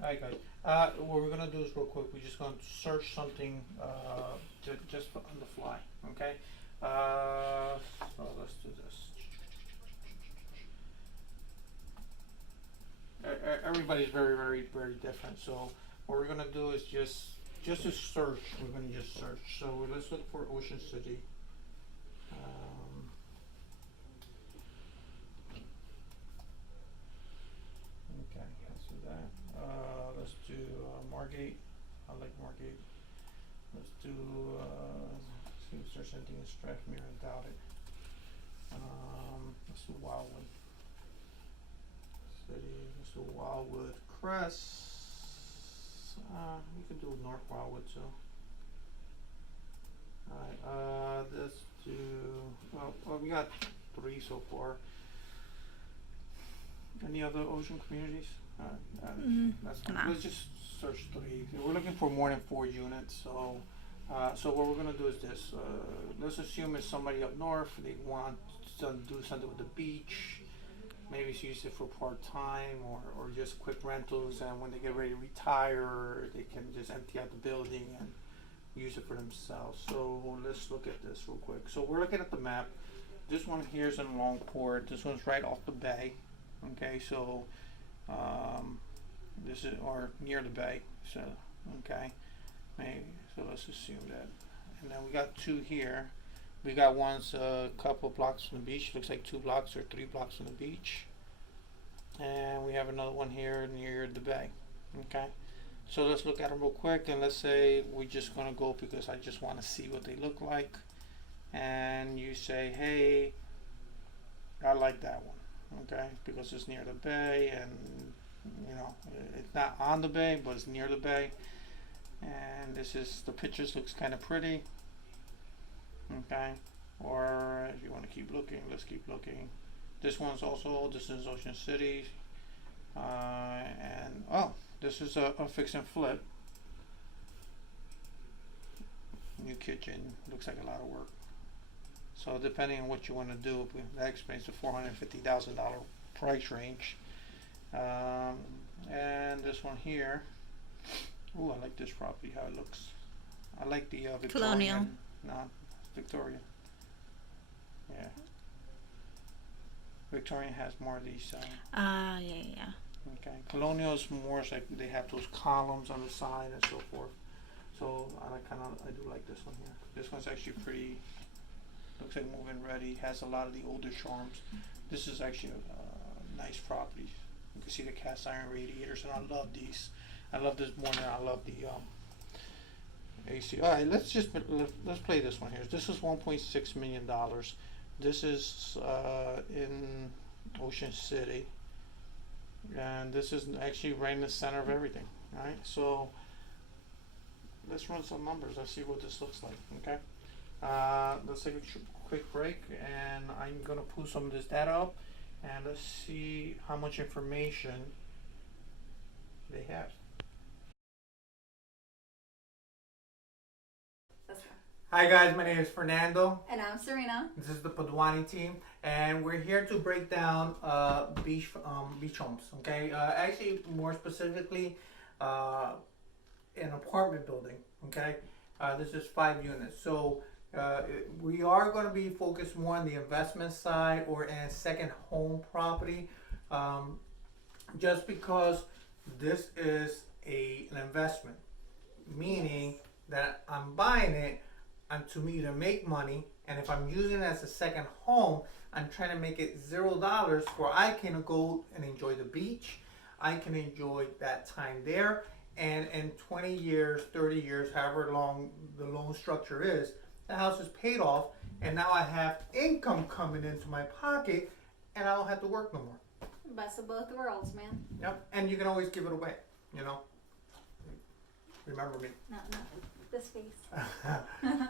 Alright guys, what we're gonna do is real quick, we're just gonna search something, just on the fly, okay? So let's do this. Everybody's very different, so what we're gonna do is just to search, we're gonna just search. So let's look for Ocean City. Um, okay, let's do that. Let's do Margate. I like Margate. Let's do, see if there's anything in Strathmere. I doubt it. Let's do Wildwood City. Let's do Wildwood Crest. We can do North Wildwood too. Alright, let's do, well, we got 3 so far. Any other ocean communities? That's fine. No. Let's just search 3. We're looking for more than 4 units, so so what we're gonna do is this. Let's assume it's somebody up north. They want to do something with the beach. Maybe it's use it for part-time or just quick rentals, and when they get ready to retire, they can just empty out the building and use it for themselves. So let's look at this real quick. So we're looking at the map. This one here is in Longport. This one's right off the bay. Okay, so this is, or near the bay. So okay, maybe, so let's assume that. And then we got 2 here. We got one's a couple blocks from the beach. Looks like 2 blocks or 3 blocks from the beach. And we have another one here near the bay. Okay. So let's look at them real quick, and let's say we're just gonna go because I just want to see what they look like. And you say, hey, I like that one. Okay, because it's near the bay, and you know it's not on the bay, but it's near the bay. And this is, the pictures looks kind of pretty. Okay, or if you want to keep looking, let's keep looking. This one's also, this is Ocean City, and oh, this is a fix and flip. New kitchen, looks like a lot of work. So depending on what you want to do, that explains the $450,000 price range. And this one here, ooh, I like this property, how it looks. I like the Victorian. Colonial. No, Victorian. Yeah. Victorian has more of these. Yeah. Okay. Colonial is more like they have those columns on the side and so forth. So I do like this one here. This one's actually pretty. Looks like move-in ready. Has a lot of the older charms. This is actually a nice property. You can see the cast iron radiators, and I love these. I love this more than I love the AC. All right, let's play this one here. This is $1.6 million. This is in Ocean City, and this is actually right in the center of everything. All right, so let's run some numbers. Let's see what this looks like. Okay, let's take a quick break, and I'm gonna pull some of this data up, and let's see how much information they have. Hi guys, my name is Fernando. And I'm Serena. This is the Paduani team, and we're here to break down beach homes. Okay, actually more specifically, an apartment building. Okay, this is 5 units. So we are going to be focused more on the investment side or in a second home property, just because this is an investment, meaning that I'm buying it and to me to make money, and if I'm using it as a second home, I'm trying to make it $0 where I can go and enjoy the beach. I can enjoy that time there, and in 20 years, 30 years, however long the loan structure is, the house is paid off, and now I have income coming into my pocket, and I don't have to work no more. Best of both worlds, man. Yep, and you can always give it away, you know. Remember me. No, this face.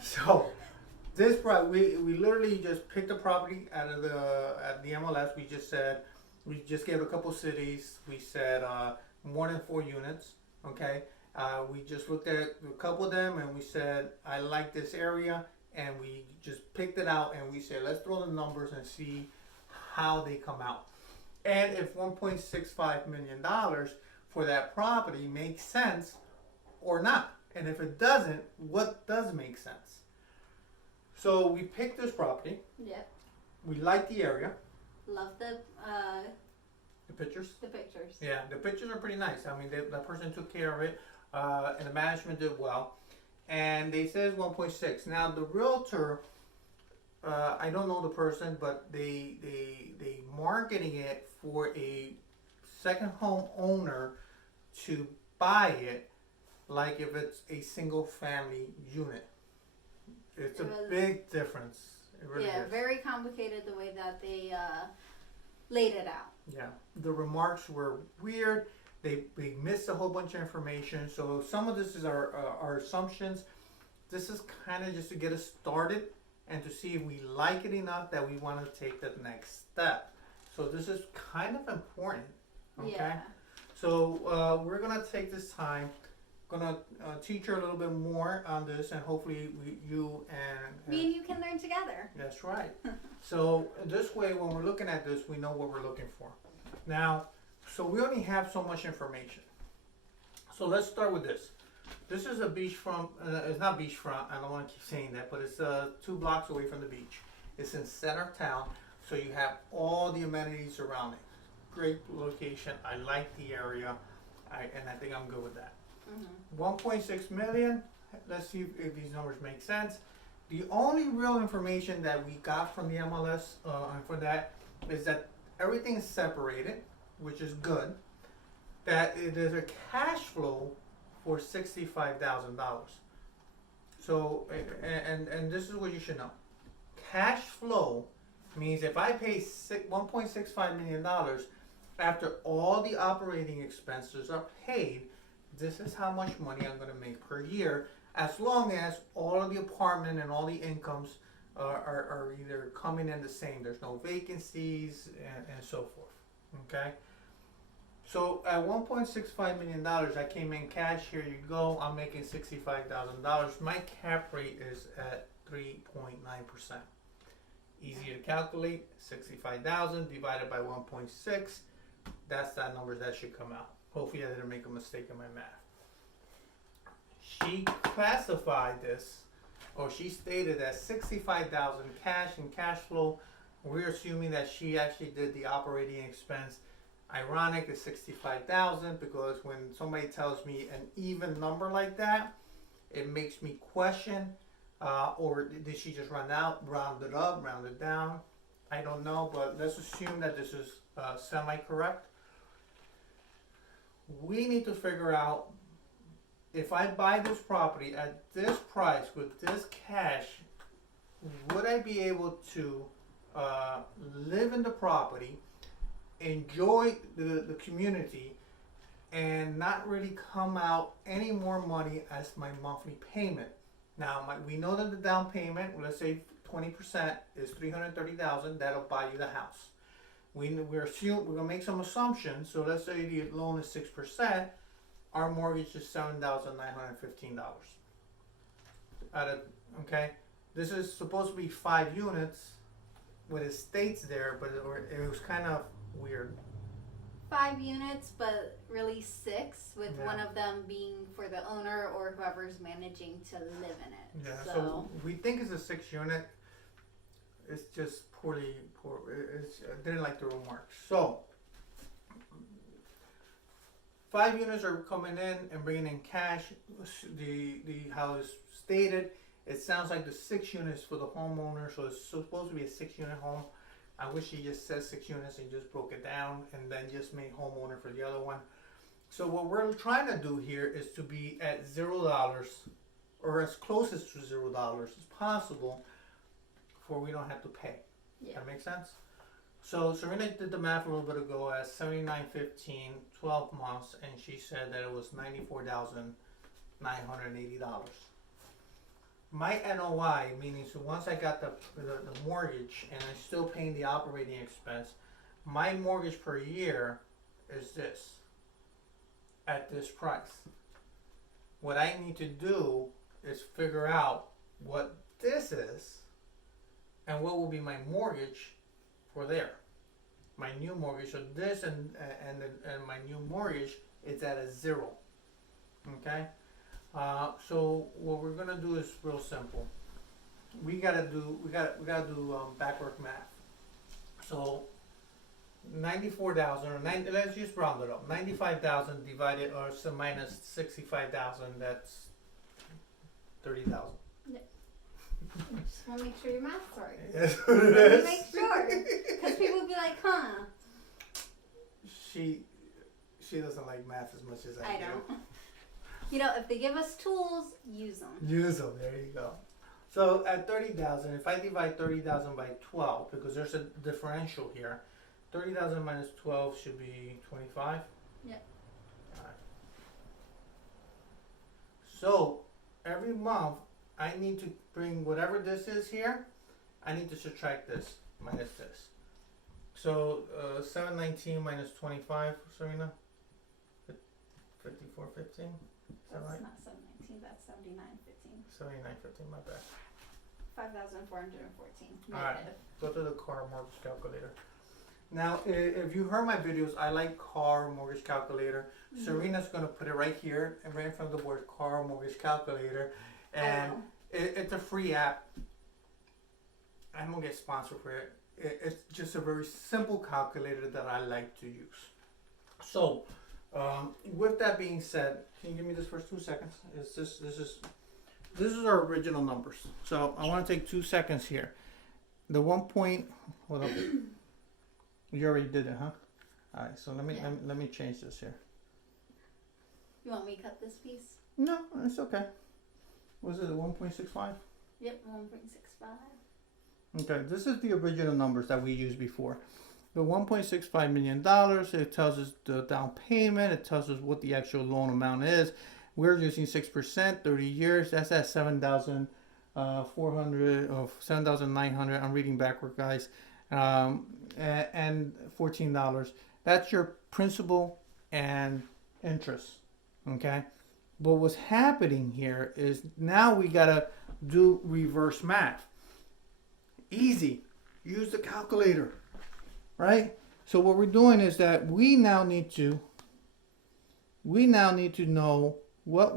So this we literally just picked a property at the MLS. We just gave a couple cities. We said more than 4 units. Okay, we just looked at a couple of them and we said I like this area, and we just picked it out and we said let's throw the numbers and see how they come out. And if $1.65 million for that property makes sense or not. And if it doesn't, what does make sense? So we picked this property. Yep. We like the area. Love The pictures. the pictures. Yeah, the pictures are pretty nice. I mean, that person took care of it, and the management did well. And they says 1.6. Now the realtor, I don't know the person, but they marketing it for a second home owner to buy it, like if it's a single family unit. It's a big difference. It really Yeah, is. very complicated the way that they laid it out. Yeah, the remarks were weird. They missed a whole bunch of information. So some of this is our assumptions. This is kind of just to get us started and to see if we like it enough that we want to take the next step. So this is kind of important. Okay. Yeah. So we're gonna take this time, gonna teach her a little bit more on this, and hopefully you and Me and you can learn together. that's right. So this way, when we're looking at this, we know what we're looking for. Now, so we only have so much information. So let's start with this. This is a beachfront. It's not beachfront. I don't want to keep saying that, but it's 2 blocks away from the beach. It's in center of town, so you have all the amenities around it. Great location. I like the area, and I think I'm good with that. 1.6 million. Let's see if these numbers make sense. The only real information that we got from the MLS for that is that everything is separated, which is good. That it is a cash flow for $65,000. So, and this is what you should know. Cash flow means if I pay $1.65 million, after all the operating expenses are paid, this is how much money I'm going to make per year, as long as all of the apartment and all the incomes are either coming in the same. There's no vacancies and so forth. Okay? So at $1.65 million, I came in cash. Here you go. I'm making $65,000. My cap rate is at 3.9%. Easy to calculate. 65,000 divided by 1.6. That's that number that should come out. Hopefully I didn't make a mistake in my math. She classified this, or she stated that 65,000 cash and cash flow. We're assuming that she actually did the operating expense. Ironic is 65,000 because when somebody tells me an even number like that, it makes me question, or did she just round it up, round it down? I don't know, but let's assume that this is semi-correct. We need to figure out, if I buy this property at this price with this cash, would I be able to live in the property, enjoy the community, and not really come out any more money as my monthly payment? Now, we know that the down payment, let's say 20% is $330,000. That'll buy you the house. We're gonna make some assumptions. So let's say the loan is 6%. Our mortgage is $7,915. Okay, this is supposed to be 5 units, with it states there, but it was kind of weird. 5 units, but really 6, with Yeah. one of them being for the owner or whoever's managing to live in it. Yeah. So, So we think it's a 6 unit. It's just poor. I didn't like the remarks. So 5 units are coming in and bringing in cash. The how it's stated, it sounds like the 6 units for the homeowner. So it's supposed to be a 6-unit home. I wish he just said 6 units and just broke it down and then just made homeowner for the other one. So what we're trying to do here is to be at $0 or as close as to $0 as possible, for we don't have to pay. yeah. That makes sense? So Serena did the math a little bit ago at $79.15, 12 months, and she said that it was $94,980. My NOI, meaning so once I got the mortgage and I'm still paying the operating expense, my mortgage per year is this, at this price. What I need to do is figure out what this is and what will be my mortgage for there. My new mortgage, so this and my new mortgage it's at a 0. Okay? So what we're gonna do is real simple. We gotta do backward math. So 94,000 or 9, let's just round it up. 95,000 divided or so minus 65,000, that's 30,000. Just want to make sure your math's right. That's what it Let me is. make sure. Because people will be like, huh? She doesn't like math as much as I I do. don't. You know, if they give us tools, use them. Use them. There you go. So at 30,000, if I divide 30,000 by 12, because there's a differential here, 30,000 minus 12 should be 25. Yep. All right. So every month I need to bring whatever this is here. I need to subtract this minus this. So 719 minus 25, Serena. 5415. Is that That's right? not 719, that's 7915. 7915. My bad. 5,414. All right. Negative. Go to the car mortgage calculator. Now, if you heard my videos, I like car mortgage calculator. Mhm. Serena's gonna put it right here and right in front of the word car mortgage calculator, and know. it's a free app. I'm gonna get sponsored for it. It's just a very simple calculator that I like to use. So, with that being said, can you give me this first 2 seconds? This is our original numbers. So I want to take 2 seconds here. The 1 point. Hold on. You already did it, huh? All right. So Yeah. let me change this here. You want me to cut this piece? No, it's okay. Was it 1.65? Yep, 1.65. Okay, this is the original numbers that we used before. The $1.65 million, it tells us the down payment, it tells us what the actual loan amount is. We're using 6%, 30 years, that's at 7,400 or 7,900. I'm reading backward, guys. And $14. That's your principal and interest. Okay? But what's happening here is now we gotta do reverse math. Easy. Use the calculator. Right? So what we're doing is that we now need to know what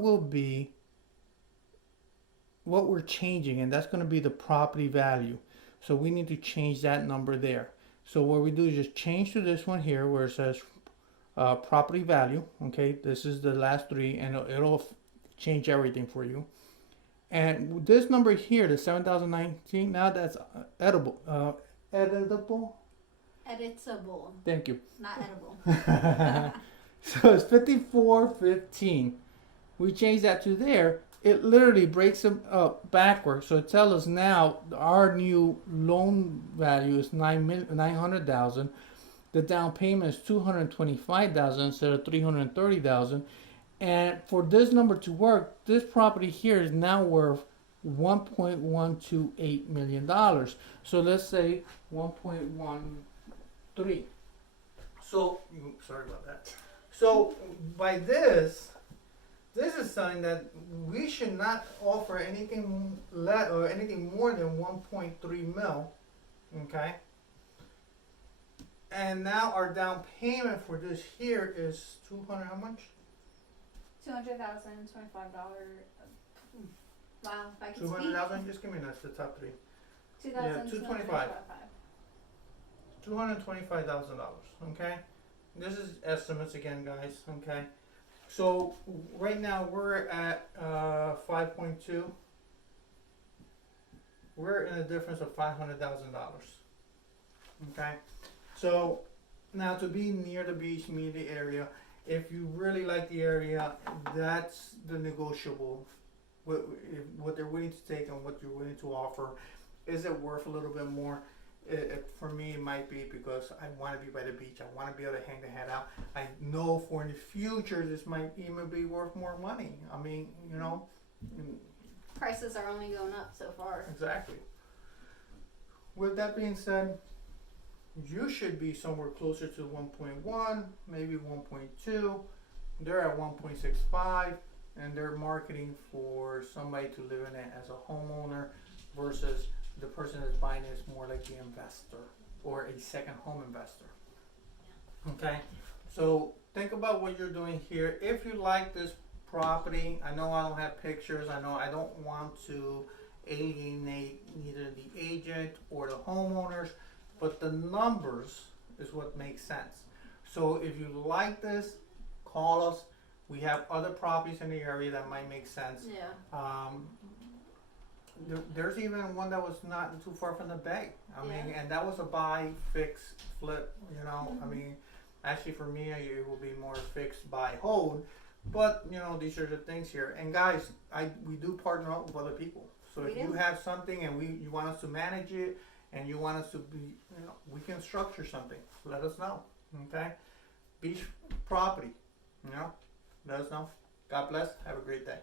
we're changing, and that's going to be the property value. So we need to change that number there. So what we do is just change to this one here where it says property value. Okay, this is the last 3, and it'll change everything for you. And this number here, the 7,019, now that's editable. Editable, Thank you. not edible. So it's 5415. We change that to there. It literally breaks them up backwards. So it tells us now our new loan value is 900,000. The down payment is 225,000 instead of 330,000. And for this number to work, this property here is now worth $1.128 million. So let's say 1.13. So, sorry about that. So by this is something that we should not offer anything less or anything more than 1.3 mil. Okay. And now our down payment for this here is 200. How much? $200,000, $25. Wow, if I could 200,000. Just give me that's the top 3. speak. Yeah, 225. $225,000. $225,000. Okay. This is estimates again, guys. Okay. So right now we're at 5.2. We're in a difference of $500,000. Okay. So now to be near the beach, media area, if you really like the area, that's the negotiable. What they're willing to take and what you're willing to offer. Is it worth a little bit more? For me, it might be because I want to be by the beach. I want to be able to hang the head out. I know for in the future this might even be worth more money. I mean, you know. Prices are only going up so far. Exactly. With that being said, you should be somewhere closer to 1.1, maybe 1.2. They're at 1.65, and they're marketing for somebody to live in it as a homeowner versus the person that's buying it is more like the investor or a second home investor. Okay, so think about what you're doing here. If you like this property, I know I don't have pictures. I know I don't want to alienate neither the agent or the homeowners, but the numbers is what makes sense. So if you like this, call us. We have other properties in the area that might make sense. Yeah. There's even one that was not too far from the bay. I mean, Yeah. and that was a buy, fix, flip. You know, I mean, actually for me, it will be more fixed, buy, hold. But you know, these are the things here. And guys, we do partner up with other people. So We if do. you have something and you want us to manage it, and you want us to be, you know, we can structure something. Let us know. Okay, beach property. You know, let us know. God bless. Have a great day.